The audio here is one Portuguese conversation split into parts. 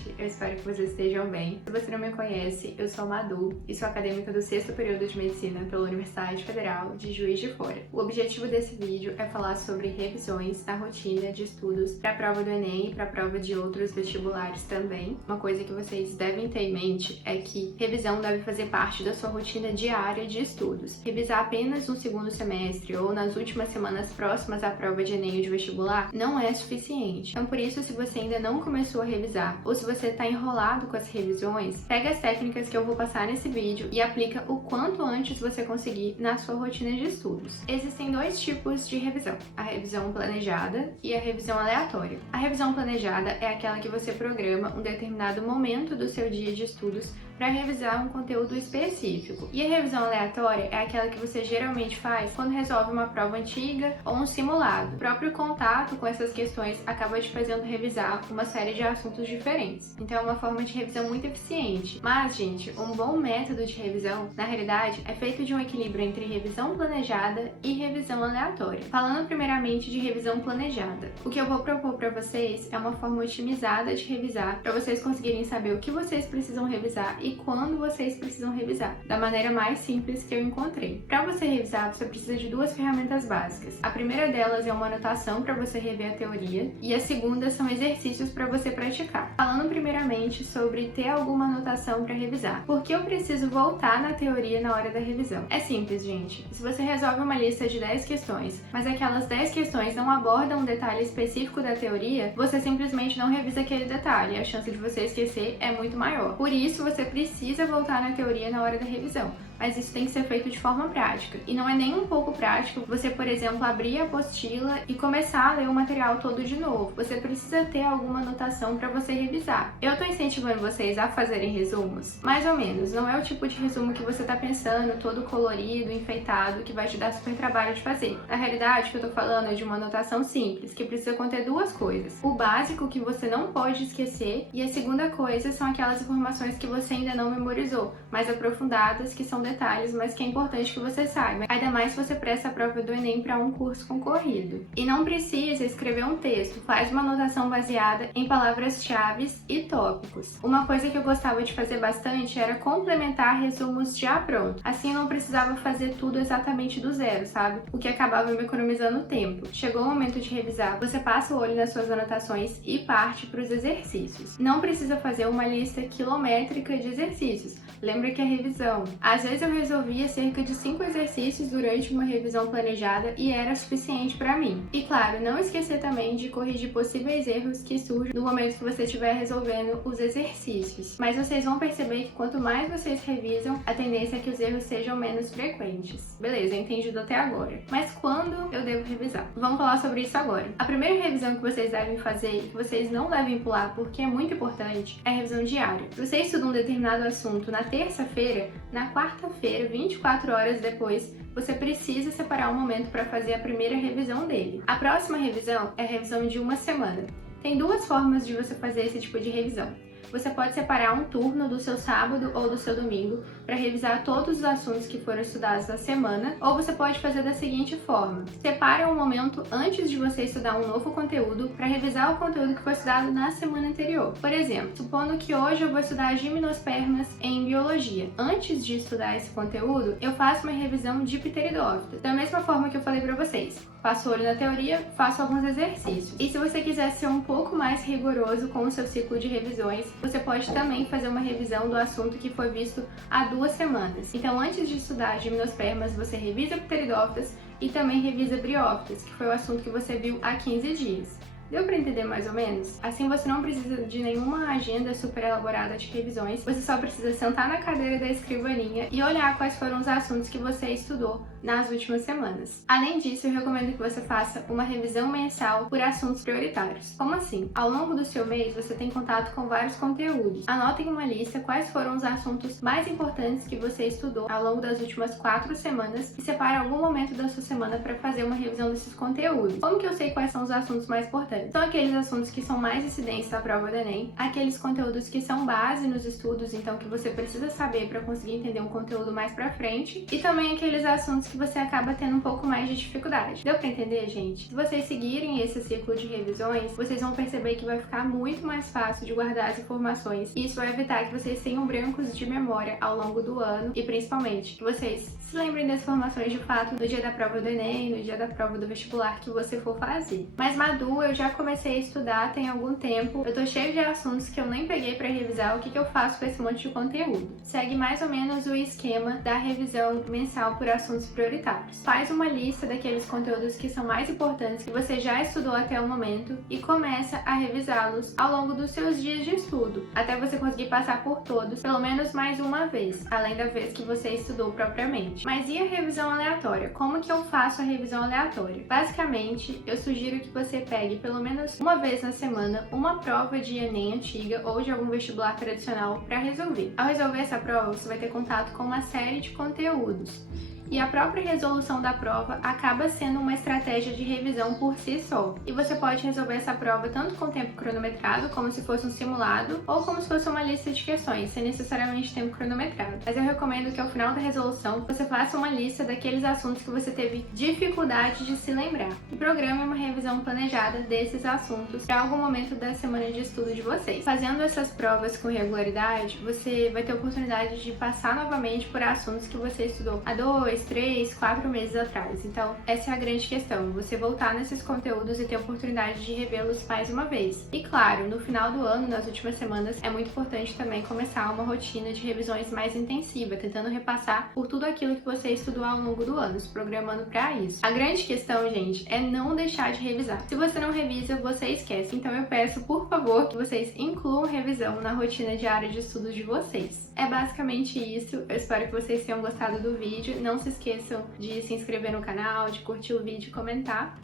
gente? Eu espero que vocês estejam bem. Se você não me conhece, eu sou a Madu e sou acadêmica do 6º período de Medicina pela Universidade Federal de Juiz de Fora. O objetivo desse vídeo é falar sobre revisões na rotina de estudos para a prova do Enem e para a prova de outros vestibulares também. Uma coisa que vocês devem ter em mente é que revisão deve fazer parte da sua rotina diária de estudos. Revisar apenas no segundo semestre ou nas últimas semanas próximas à prova de Enem ou de vestibular não é suficiente. Então, por isso, se você ainda não começou a revisar ou se você está enrolado com as revisões, pega as técnicas que eu vou passar nesse vídeo e aplica o quanto antes você conseguir na sua rotina de estudos. Existem dois tipos de revisão: a revisão planejada e a revisão aleatória. A revisão planejada é aquela que você programa um determinado momento do seu dia de estudos para revisar um conteúdo específico. E a revisão aleatória é aquela que você geralmente faz quando resolve uma prova antiga ou um simulado. O próprio contato com essas questões acaba te fazendo revisar uma série de assuntos diferentes. Então é uma forma de revisão muito eficiente. Mas, gente, um bom método de revisão, na realidade, é feito de um equilíbrio entre revisão planejada e revisão aleatória. Falando primeiramente de revisão planejada, o que eu vou propor para vocês é uma forma otimizada de revisar para vocês conseguirem saber o que vocês precisam revisar e quando vocês precisam revisar, da maneira mais simples que eu encontrei. Para você revisar, você precisa de duas ferramentas básicas. A primeira delas é uma anotação para você rever a teoria e a segunda são exercícios para você praticar. Falando primeiramente sobre ter alguma anotação para revisar. Por que eu preciso voltar na teoria na hora da revisão? É simples, gente. Se você resolve uma lista de 10 questões, mas aquelas 10 questões não abordam um detalhe específico da teoria, você simplesmente não revisa aquele detalhe e a chance de você esquecer é muito maior. Por isso, você precisa voltar na teoria na hora da revisão, mas isso tem que ser feito de forma prática. E não é nem um pouco prático você, por exemplo, abrir a apostila e começar a ler o material todo de novo. Você precisa ter alguma anotação para você revisar. Eu tô incentivando vocês a fazerem resumos, mais ou menos. Não é o tipo de resumo que você tá pensando, todo colorido, enfeitado, que vai te dar super trabalho de fazer. Na realidade, o que eu tô falando é de uma anotação simples, que precisa conter duas coisas: o básico, que você não pode esquecer, e a segunda coisa são aquelas informações que você ainda não memorizou, mais aprofundadas, que são detalhes, mas que é importante que você saiba, ainda mais se você presta a prova do Enem para um curso concorrido. E não precisa escrever um texto, faz uma anotação baseada em palavras-chave e tópicos. Uma coisa que eu gostava de fazer bastante era complementar resumos já prontos. Assim eu não precisava fazer tudo exatamente do zero, sabe? O que acabava me economizando tempo. Chegou o momento de revisar, você passa o olho nas suas anotações e parte para os exercícios. Não precisa fazer uma lista quilométrica de exercícios. Lembra que é revisão. Às vezes eu resolvia cerca de 5 exercícios durante uma revisão planejada e era suficiente para mim. E claro, não esquecer também de corrigir possíveis erros que surgem no momento que você estiver resolvendo os exercícios. Mas vocês vão perceber que quanto mais vocês revisam, a tendência é que os erros sejam menos frequentes. Beleza, entendido até agora. Mas quando eu devo revisar? Vamos falar sobre isso agora. A primeira revisão que vocês devem fazer e que vocês não devem pular porque é muito importante é a revisão diária. Se você estuda um determinado assunto na terça-feira, na quarta-feira, 24 horas depois, você precisa separar um momento para fazer a primeira revisão dele. A próxima revisão é a revisão de uma semana. Tem duas formas de você fazer esse tipo de revisão. Você pode separar um turno do seu sábado ou do seu domingo para revisar todos os assuntos que foram estudados na semana, ou você pode fazer da seguinte forma: separa um momento antes de você estudar um novo conteúdo para revisar o conteúdo que foi estudado na semana anterior. Por exemplo, supondo que hoje eu vou estudar gimnospermas em biologia. Antes de estudar esse conteúdo, eu faço uma revisão de pteridófitas. Da mesma forma que eu falei para vocês. Passo o olho na teoria, faço alguns exercícios. E se você quiser ser um pouco mais rigoroso com o seu ciclo de revisões, você pode também fazer uma revisão do assunto que foi visto há 2 semanas. Então, antes de estudar gimnospermas, você revisa pteridófitas e também revisa briófitas, que foi o assunto que você viu há 15 dias. Deu para entender mais ou menos? Assim você não precisa de nenhuma agenda super elaborada de revisões, você só precisa sentar na cadeira da escrivaninha e olhar quais foram os assuntos que você estudou nas últimas semanas. Além disso, eu recomendo que você faça uma revisão mensal por assuntos prioritários. Como assim? Ao longo do seu mês, você tem contato com vários conteúdos. Anote em uma lista quais foram os assuntos mais importantes que você estudou ao longo das últimas 4 semanas e separe algum momento da sua semana para fazer uma revisão desses conteúdos. Como que eu sei quais são os assuntos mais importantes? importantes são aqueles assuntos que são mais incidentes da prova do Enem, aqueles conteúdos que são base nos estudos, então que você precisa saber para conseguir entender um conteúdo mais pra frente, e também aqueles assuntos que você acaba tendo um pouco mais de dificuldade. Deu pra entender, gente? Se vocês seguirem esse ciclo de revisões, vocês vão perceber que vai ficar muito mais fácil de guardar as informações, e isso vai evitar que vocês tenham brancos de memória ao longo do ano, e principalmente que vocês se lembrem das informações de fato no dia da prova do Enem, no dia da prova do vestibular que você for fazer. Mas Madu, eu já comecei a estudar tem algum tempo, eu tô cheio de assuntos que eu nem peguei pra revisar, o que eu faço com esse monte de conteúdo? Segue mais ou menos o esquema da revisão mensal por assuntos prioritários. Faz uma lista daqueles conteúdos que são mais importantes que você já estudou até o momento e começa a revisá-los ao longo dos seus dias de estudo, até você conseguir passar por todos, pelo menos mais uma vez, além da vez que você estudou propriamente. Mas e a revisão aleatória? Como que eu faço a revisão aleatória? Basicamente, eu sugiro que você pegue pelo menos uma vez na semana uma prova de Enem antiga ou de algum vestibular tradicional para resolver. Ao resolver essa prova, você vai ter contato com uma série de conteúdos. E a própria resolução da prova acaba sendo uma estratégia de revisão por si só. E você pode resolver essa prova tanto com tempo cronometrado, como se fosse um simulado, ou como se fosse uma lista de questões, sem necessariamente tempo cronometrado. Mas eu recomendo que ao final da resolução você faça uma lista daqueles assuntos que você teve dificuldade de se lembrar. E programe uma revisão planejada desses assuntos para algum momento da semana de estudo de vocês. Fazendo essas provas com regularidade, você vai ter a oportunidade de passar novamente por assuntos que você estudou há 2, 3, 4 meses atrás. Então, essa é a grande questão, você voltar nesses conteúdos e ter a oportunidade de revê-los mais uma vez. E claro, no final do ano, nas últimas semanas, é muito importante também começar uma rotina de revisões mais intensiva, tentando repassar por tudo aquilo que você estudou ao longo do ano, se programando para isso. A grande questão, gente, é não deixar de revisar. Se você não revisa, você esquece. Então eu peço, por favor, que vocês incluam revisão na rotina diária de estudos de vocês. É basicamente isso. Eu espero que vocês tenham gostado do vídeo. Não se esqueçam de se inscrever no canal, de curtir o vídeo e comentar.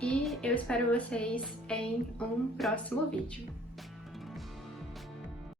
E eu espero vocês em um próximo vídeo.